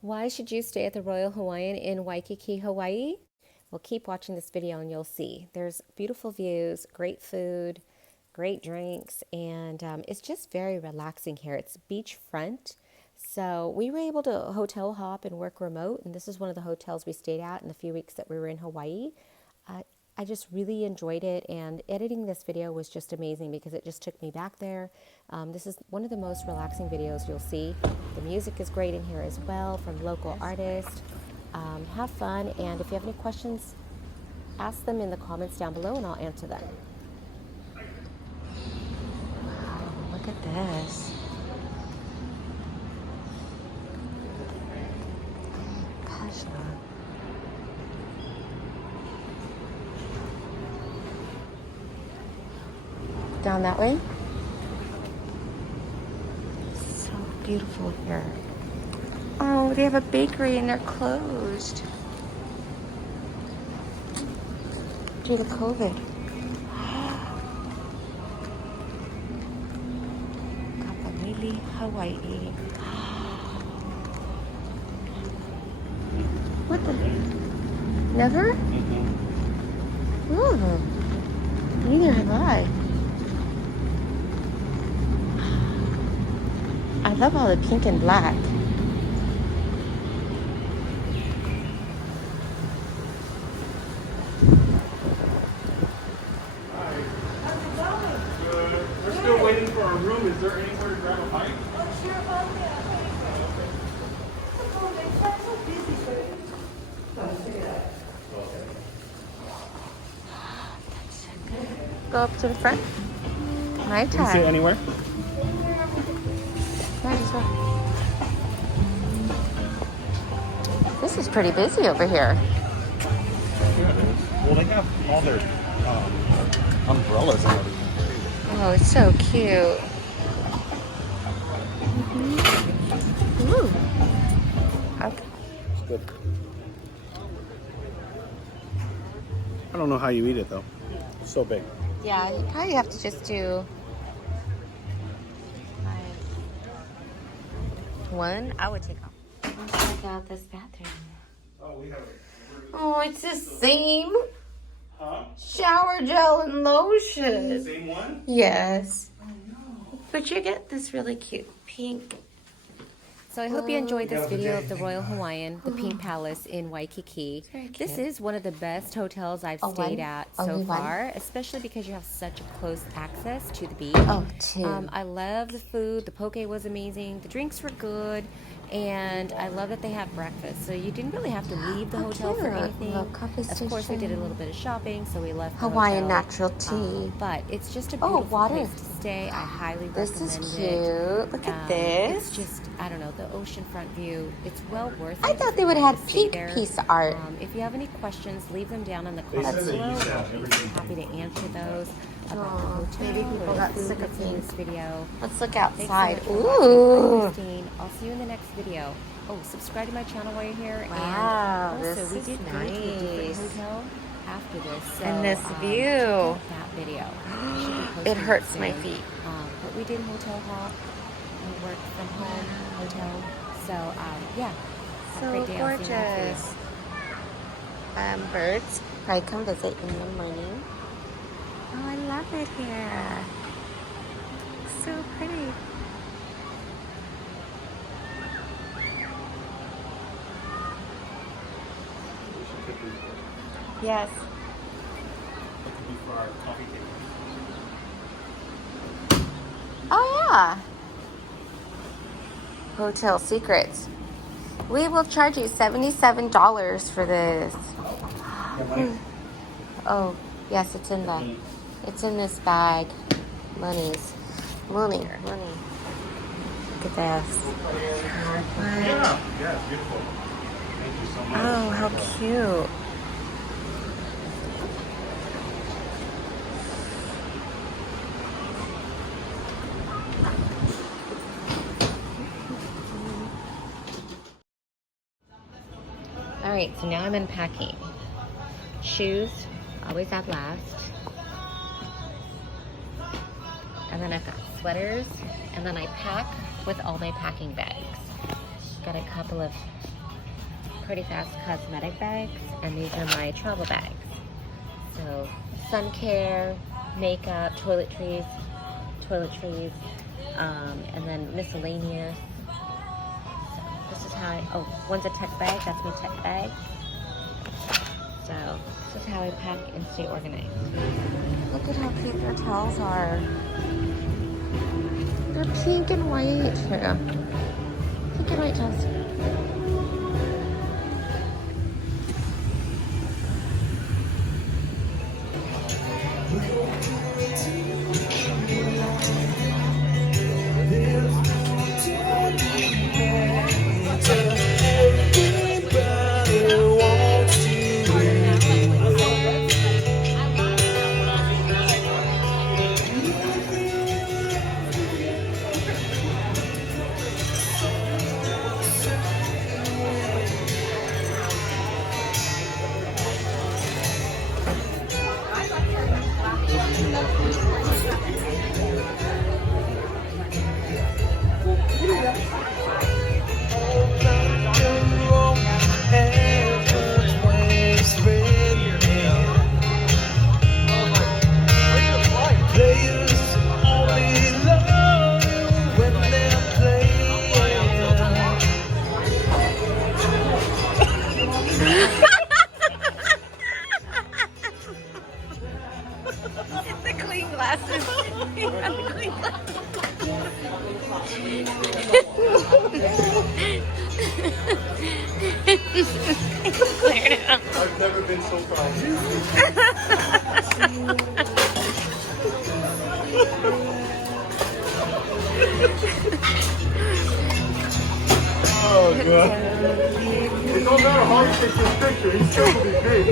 Why should you stay at the Royal Hawaiian in Waikiki, Hawaii? Well, keep watching this video and you'll see. There's beautiful views, great food, great drinks, and it's just very relaxing here. It's beachfront. So we were able to hotel hop and work remote, and this is one of the hotels we stayed at in the few weeks that we were in Hawaii. Uh, I just really enjoyed it, and editing this video was just amazing because it just took me back there. This is one of the most relaxing videos you'll see. The music is great in here as well from local artists. Have fun, and if you have any questions, ask them in the comments down below and I'll answer them. Wow, look at this. Gosh, down that way. So beautiful here. Oh, they have a bakery and they're closed due to COVID. Kapalili, Hawaii. What the? Never? Ooh, neither have I. I love all the pink and black. We're still waiting for our room. Is there anywhere to grab a bite? Oh, sure, about that. Oh, they're so busy, so check it out. Go up to the front. My Can you sit time. anywhere? Might as well. This is pretty busy over here. Well, they have all their umbrellas and everything. Oh, it's so cute. Ooh. Okay. It's good. I don't know how you eat it though. It's so big. Yeah, you probably have to just do like one. I would take off. Let's check out this bathroom. Oh, we have it. Oh, it's the same Huh? shower gel and lotion. Same one? Yes. But you get this really cute pink. So I hope you enjoyed this video of the Royal Hawaiian, the Pink Palace in Waikiki. very This cute. is one of the best hotels I've Oh, stayed one? at Only so one? far, especially because you have such a close access to the beach. Oh, two. I love the food. The poke was amazing. The drinks were good. And I love that they have breakfast. So you didn't really have to leave the How hotel for cute. anything. Little coffee Of course, we did a station. little bit of shopping, so we left the Hawaiian hotel. natural tea. But it's just a Oh, beautiful water. place to stay. I highly This recommend is it. cute. Look at this. It's just, I don't know, the oceanfront view. It's well worth it. I thought they if would you have want to pink stay there. piece art. If you have any questions, leave them down in the They comments said they below. use that I'll be everything. happy to answer those about the Aw, hotel, maybe people or got the food sick of that's in pink. this video. Let's look Thanks so outside. much for watching. I'm Ooh. Christine. I'll see you in the next video. Oh, subscribe to my channel while you're here. Wow, and also, this we is did go to a different nice. hotel after this. So, And this check view. out that video. We should be posting It hurts soon. my feet. But we did hotel hop. We worked from home hotel. So, yeah. Have a So great day. I'll see you in the next video. gorgeous. Birds probably come visit in the morning. Oh, I love it here. So pretty. Yes. That could be for our coffee table. Oh, yeah. Hotel secrets. We will charge you $77 for this. Oh, yes, it's in this bag. Money. Look at this. Yeah, it's beautiful. Thank you so much. Oh, how cute. All right, so now I'm unpacking. Shoes, always at last. And then I've got sweaters, and then I pack with all my packing bags. Got a couple of Pretty Fast cosmetic bags, and these are my travel bags. So sun care, makeup, toiletries, and then miscellaneous. So this is how one's a tech bag, that's my tech bag. So this is how I pack and stay organized. Look at how cute their towels are. They're pink and white. Here. Pink and white towels. The clean glasses. I've never been so proud. Oh god. It don't matter how you take this picture, he's still gonna be big.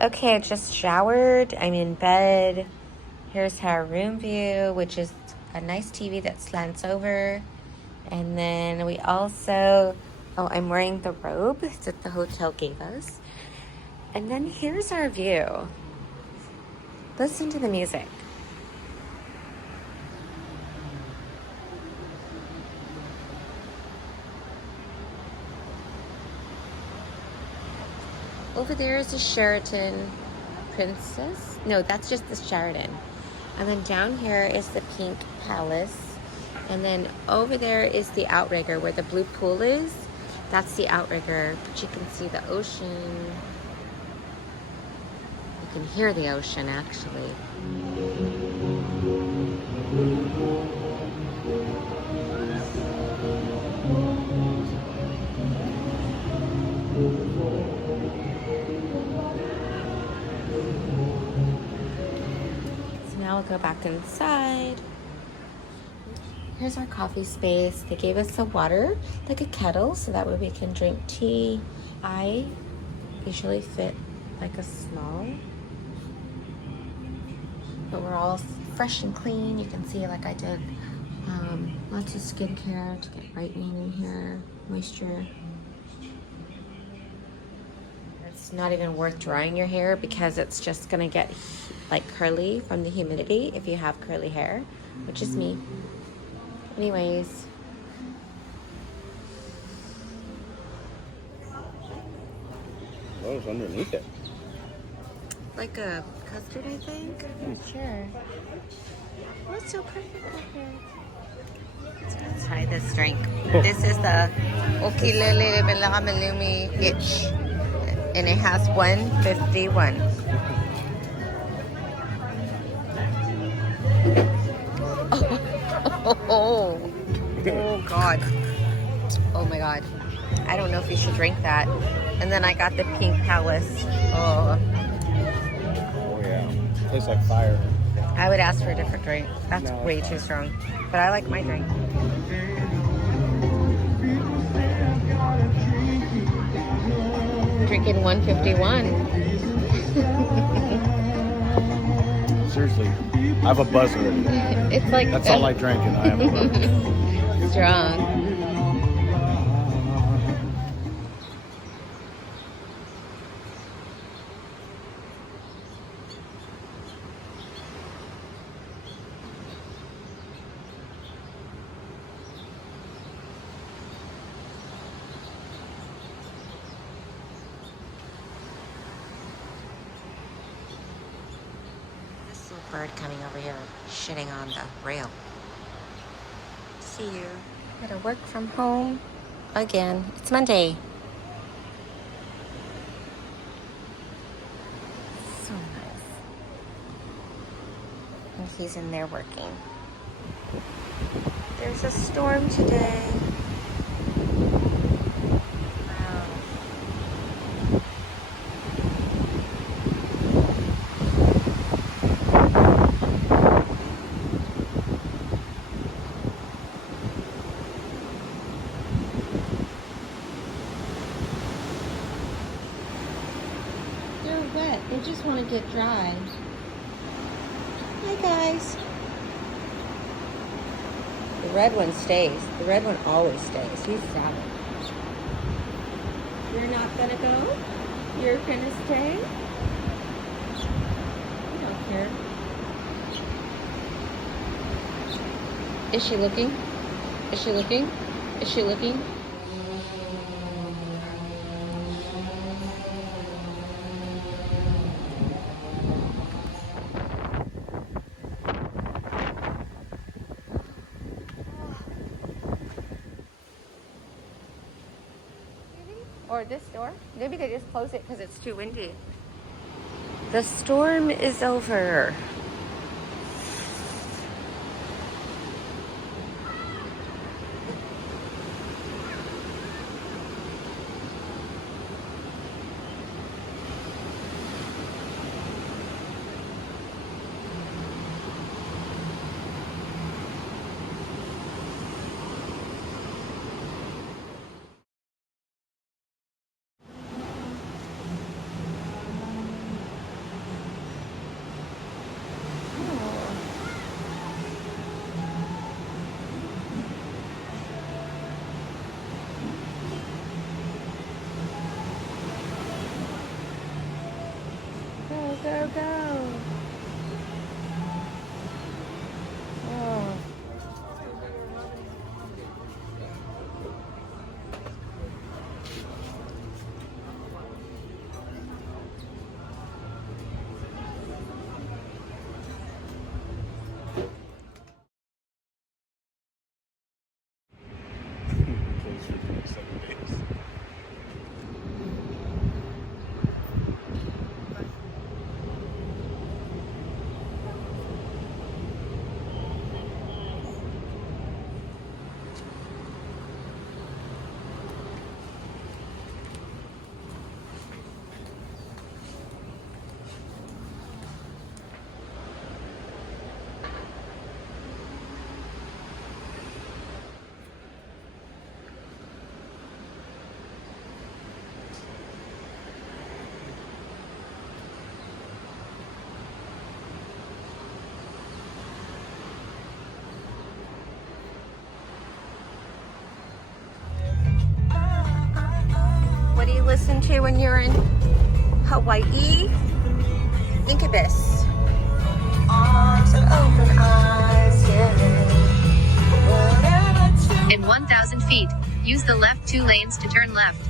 Okay, I just showered. I'm in bed. Here's our room view, which is a nice TV that slants over. And then we also, I'm wearing the robe that the hotel gave us. And then here's our view. Listen to the music. Over there is the Sheraton Princess. No, that's just the Sheraton. And then down here is the Pink Palace. And then over there is the outrigger where the blue pool is. That's the outrigger, but you can see the ocean. You can hear the ocean actually. Now we'll go back inside. Here's our coffee space. They gave us a water, like a kettle, so that way we can drink tea. I usually fit like a small, but we're all fresh and clean. You can see like I did lots of skincare to get brightening in here, moisture. It's not even worth drying your hair because it's just gonna get like curly from the humidity if you have curly hair, which is me. Anyways. What was underneath it? Like a custard, I think? I'm not sure. Oh, it's so perfect up here. Let's try this drink. This is the Okilele Melakamalumi Itch. And it has 151. Oh God. Oh my God. I don't know if you should drink that. And then I got the Pink Palace. Oh. Oh yeah. Tastes like fire. I would ask for a different drink. That's way too strong. But I like my drink. Drinking 151. Seriously, I have a buzz already. It's like That's all I drank and I have a buzz. strong. bird coming over here, shitting on the rail. See you. Gotta work from home again. It's Monday. So nice. And he's in there working. There's a storm today. Wow. They're wet. They just want to get dry. Hi, guys. The red one stays. The red one always stays. He's savage. You're not gonna go? You're gonna stay? I don't care. Is she looking? Is she looking? Is she looking? Or this door? Maybe they just close it because it's too windy. The storm is over. Go, go. Oh. Closed for the next 7 days. What do you listen to when you're in Hawaii? Incubus. Arms and open eyes, yeah. In 1,000 feet, use the left 2 lanes to turn left.